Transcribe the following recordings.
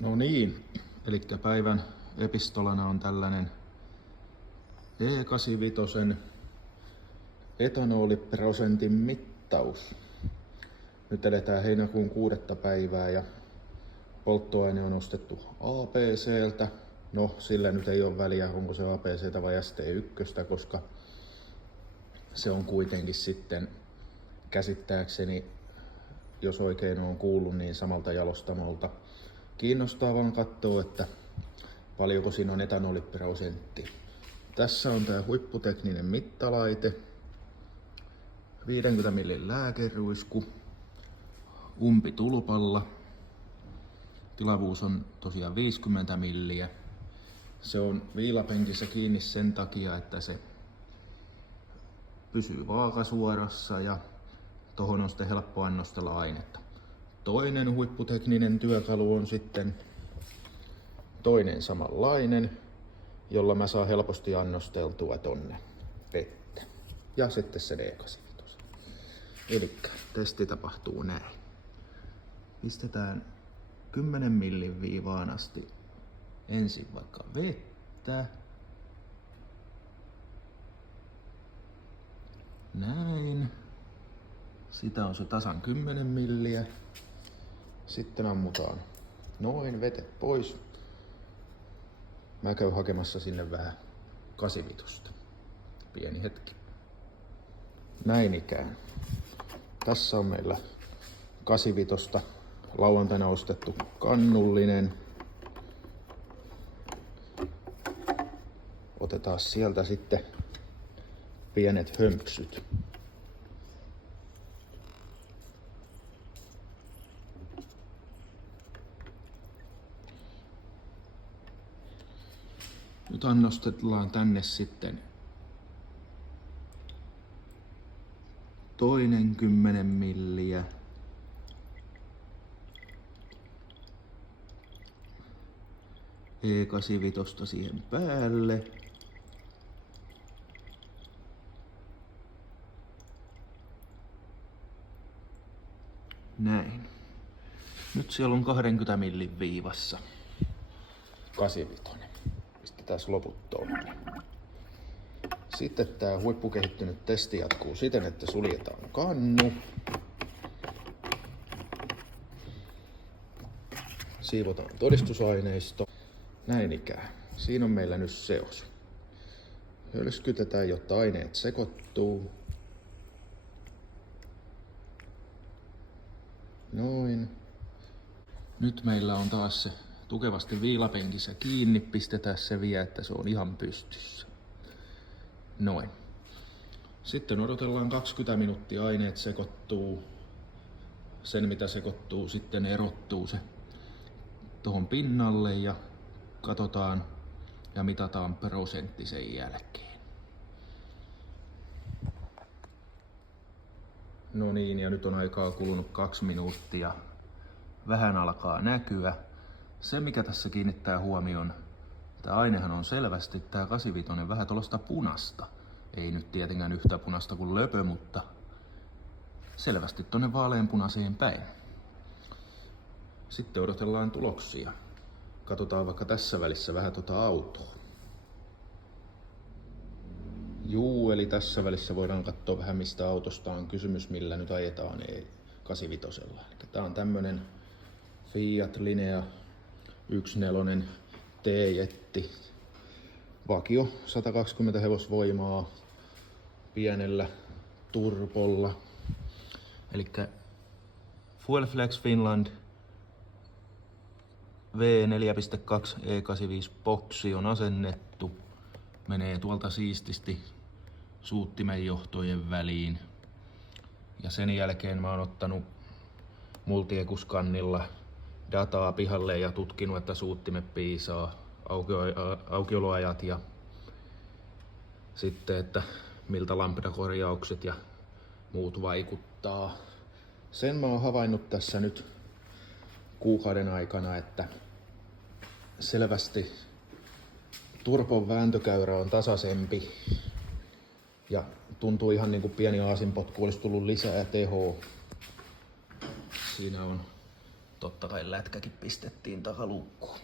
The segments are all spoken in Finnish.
No niin, eli päivän epistolana on tällainen E85 etanoliprosentin mittaus. Nyt eletään heinäkuun 6. päivää ja polttoaine on ostettu APCltä. No, sillä nyt ei ole väliä, onko se APCtä vai ST1, koska se on kuitenkin sitten käsittääkseni, jos oikein on kuullut, niin samalta jalostamolta. Kiinnostaa vaan katsoa, että paljonko siinä on etanoliprosentti. Tässä on tää huipputekninen mittalaite, 50 ml lääkeruisku, umpitulpalla. Tilavuus on tosiaan 50 ml. Se on viilapenkissä kiinni sen takia, että se pysyy vaakasuorassa ja tohon on sitten helppo annostella ainetta. Toinen huipputekninen työkalu on sitten toinen samanlainen, jolla mä saan helposti annosteltua tonne vettä. Ja sitten se D85. Elikkä testi tapahtuu näin. Pistetään 10 millin viivaan asti ensin vaikka vettä. Näin. Sitä on se tasan 10 milliä. Sitten ammutaan noin vetet pois. Mä käyn hakemassa sinne vähän 85. Pieni hetki. Näin ikään. Tässä on meillä 85 lauantaina ostettu kannullinen. Otetaan sieltä sitten pienet hömpsyt. Nyt annostellaan tänne sitten toinen 10 milliä. E85 siihen päälle. Näin. Nyt siellä on 20 millin viivassa 85. Pistetään loput tonne. Sitten tää huippukehittynyt testi jatkuu siten, että suljetaan kannu. Siivotaan todistusaineisto. Näin ikään. Siinä on meillä nyt seos. Hölskytetään, jotta aineet sekoittuu. Noin. Nyt meillä on taas se tukevasti viilapenkissä kiinni. Pistetään se vielä, että se on ihan pystyssä. Noin. Sitten odotellaan 20 minuuttia, aineet sekoittuu. Sen mitä sekoittuu sitten erottuu se tuohon pinnalle ja katsotaan ja mitataan prosentti sen jälkeen. No niin, ja nyt on aikaa kulunut 2 minuuttia. Vähän alkaa näkyä. Se mikä tässä kiinnittää huomioon, tämä ainehan on selvästi, tämä 85 vähän tuollaista punasta. Ei nyt tietenkään yhtä punasta kuin löpö, mutta selvästi tonne vaaleanpunaiseen päin. Sitten odotellaan tuloksia. Katsotaan vaikka tässä välissä vähän tuota autoa. Juu, eli tässä välissä voidaan katsoa vähän mistä autosta on kysymys, millä nyt ajetaan E85. Tää on tämmönen Fiat Linea 1.4 T-jetti. Vakio 120 hevosvoimaa pienellä turbolla. Elikkä Fuelflex Finland V4.2 E85 boksi on asennettu. Menee tuolta siististi suuttimen johtojen väliin. Ja sen jälkeen mä oon ottanut multiecuskannilla dataa pihalle ja tutkinut, että suuttimet piisaa, aukioloajat ja sitten, että miltä lambda-korjaukset ja muut vaikuttaa. Sen mä oon havainnut tässä nyt kuukauden aikana, että selvästi turbon vääntökäyrä on tasaisempi ja tuntuu ihan niin kuin pieni aasinpotku olisi tullut lisää tehoa. Siinä on Totta kai lätkäkin pistettiin takaluukkuun.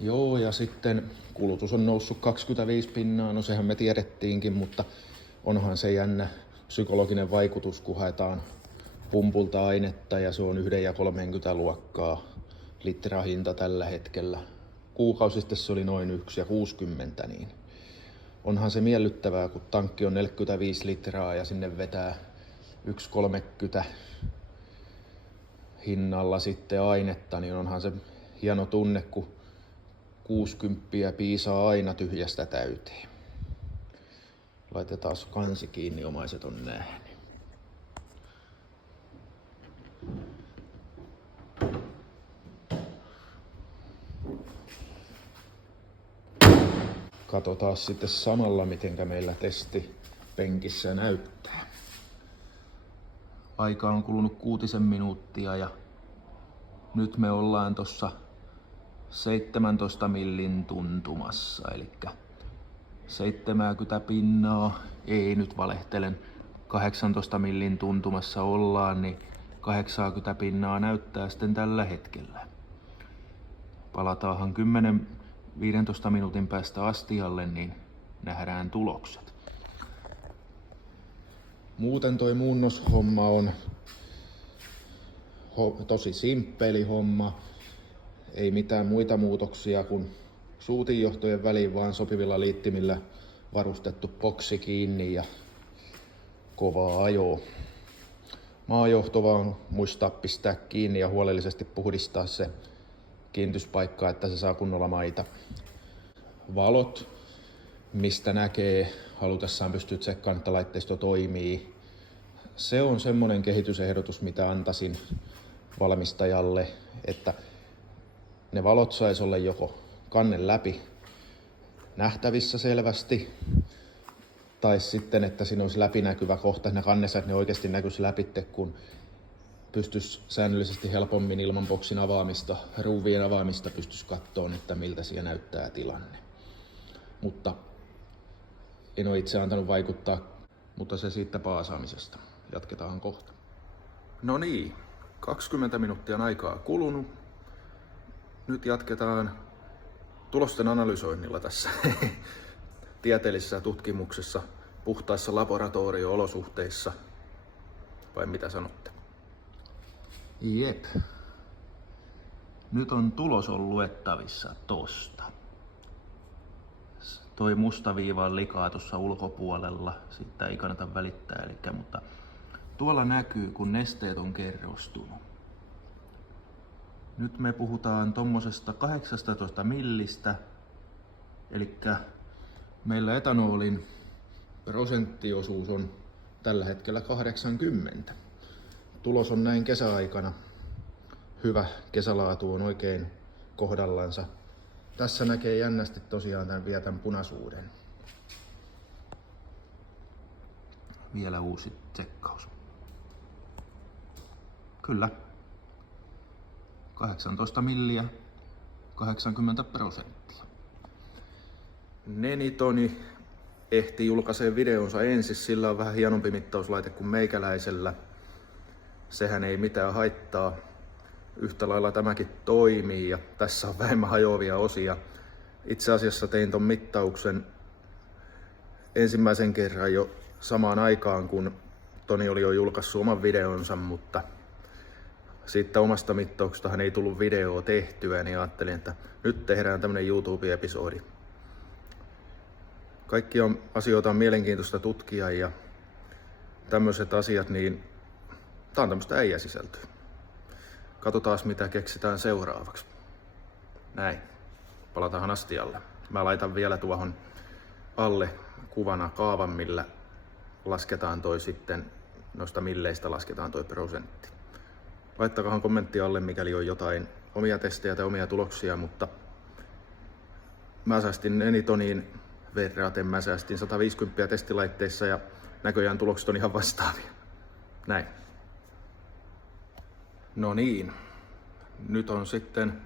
Joo, ja sitten kulutus on noussut 25%. No sehän me tiedettiinkin, mutta onhan se jännä psykologinen vaikutus, kun haetaan pumpulta ainetta ja se on 1,30 luokkaa litrahinta tällä hetkellä. Kuukausi sitten se oli noin 1,60, niin onhan se miellyttävää, kun tankki on 45 litraa ja sinne vetää 1,30 hinnalla sitten ainetta, niin onhan se hieno tunne, kun 60 piisaa aina tyhjästä täyteen. Laitetaan kansi kiinni, omaiset on nähnyt. Katsotaan sitten samalla, mitenkä meillä testi penkissä näyttää. Aika on kulunut 6 minuuttia ja nyt me ollaan tossa 17 millin tuntumassa, eli 70 pinnaa, ei nyt valehtelen, 18 millin tuntumassa ollaan, niin 80 pinnaa näyttää sitten tällä hetkellä. Palataanhan 10-15 minuutin päästä astialle, niin nähdään tulokset. Muuten toi muunnoshomma on tosi simppeli homma. Ei mitään muita muutoksia kuin suutinjohtojen väliin, vaan sopivilla liittimillä varustettu boksi kiinni ja kovaa ajoa. Maajohto vaan muistaa pistää kiinni ja huolellisesti puhdistaa se kiinnityspaikka, että se saa kunnolla maita. Valot, mistä näkee halutessaan pystyy tsekkaamaan, että laitteisto toimii. Se on semmoinen kehitysehdotus, mitä antaisin valmistajalle, että ne valot sais olla joko kannen läpi nähtävissä selvästi, tai sitten, että siinä olisi läpinäkyvä kohta siinä kannessa, että ne oikeasti näkyisi läpi, kun pystyisi säännöllisesti helpommin ilman boksin avaamista, ruuvien avaamista pystyisi katsomaan, että miltä siellä näyttää tilanne. Mutta en ole itse antanut vaikuttaa, mutta se siitä paasaamisesta. Jatketaan kohta. No niin, 20 minuuttia on aikaa kulunut. Nyt jatketaan tulosten analysoinnilla tässä tieteellisessä tutkimuksessa, puhtaissa laboratorio-olosuhteissa. Vai mitä sanotte? Jep. Nyt on tulos on luettavissa tosta. Toi musta viiva on likaa tuossa ulkopuolella, siitä ei kannata välittää, mutta tuolla näkyy, kun nesteet on kerrostunut. Nyt me puhutaan tommosesta 18 millistä, eli meillä etanolin prosenttiosuus on tällä hetkellä 80. Tulos on näin kesäaikana hyvä, kesälaatu on oikein kohdallansa. Tässä näkee jännästi tosiaan tämän vietän punaisuuden. Vielä uusi tsekkaus. Kyllä. 18 milliä, 80%. Nenitoni ehti julkaisee videonsa ensin, sillä on vähän hienompi mittauslaite kuin meikäläisellä. Sehän ei mitään haittaa. Yhtä lailla tämäkin toimii ja tässä on vähemmän hajoavia osia. Itse asiassa tein ton mittauksen ensimmäisen kerran jo samaan aikaan, kun Toni oli jo julkaissut oman videonsa, mutta siitä omasta mittauksestahan ei tullut videoa tehtyä, niin ajattelin, että nyt tehdään tämmönen YouTube-episodi. Kaikki asioita on mielenkiintoista tutkia ja tämmöiset asiat, niin tää on tämmöistä äijäsisältöä. Katsotaan mitä keksitään seuraavaksi. Näin. Palataan astialle. Mä laitan vielä tuohon alle kuvana kaavan, millä lasketaan toi sitten, noista milleistä lasketaan toi prosentti. Laittakahan kommentti alle, mikäli on jotain omia testejä tai omia tuloksia, mutta mä säästin Nenitoniin verraten. Mä säästin 150 testilaitteissa ja näköjään tulokset on ihan vastaavia. Näin. No niin, nyt on sitten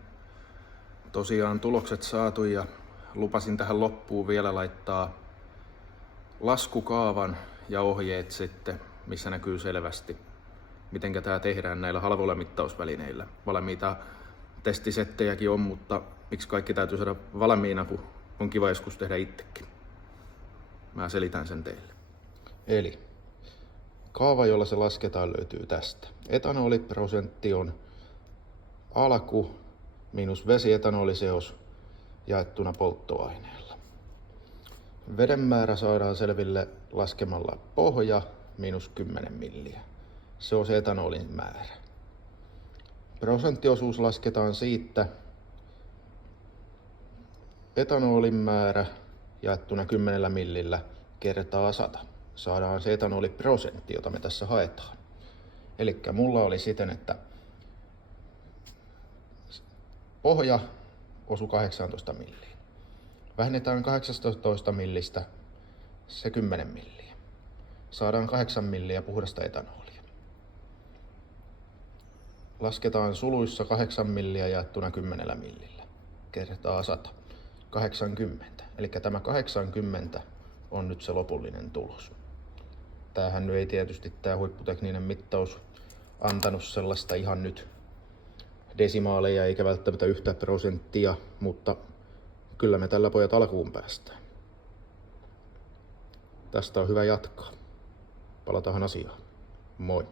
tosiaan tulokset saatu ja lupasin tähän loppuun vielä laittaa laskukaavan ja ohjeet sitten, missä näkyy selvästi, miten tämä tehdään näillä halvoilla mittausvälineillä. Valmiita testisettejäkin on, mutta miksi kaikki täytyy saada valmiina, kun on kiva joskus tehdä itsekin. Mä selitän sen teille. Eli kaava, jolla se lasketaan, löytyy tästä. Etanoliprosentti on alku miinus vesietanoliseos jaettuna polttoaineella. Veden määrä saadaan selville laskemalla pohja miinus 10 milliä. Se on se etanolin määrä. Prosenttiosuus lasketaan siitä etanolin määrä jaettuna 10 millillä kertaa 100. Saadaan se etanoliprosentti, jota me tässä haetaan. Eli mulla oli siten, että pohja osui 18 milliin. Vähennetään 18 millistä se 10 milliä. Saadaan 8 milliä puhdasta etanolia. Lasketaan suluissa 8 milliä jaettuna 10 millillä. Kertaa 100. 80. Eli tämä 80 on nyt se lopullinen tulos. Tämähän nyt ei tietysti tämä huipputekninen mittaus antanut sellaista ihan nyt desimaaleja eikä välttämättä yhtä prosenttia, mutta kyllä me tällä pojat alkuun päästään. Tästä on hyvä jatkaa. Palataan asiaan. Moi.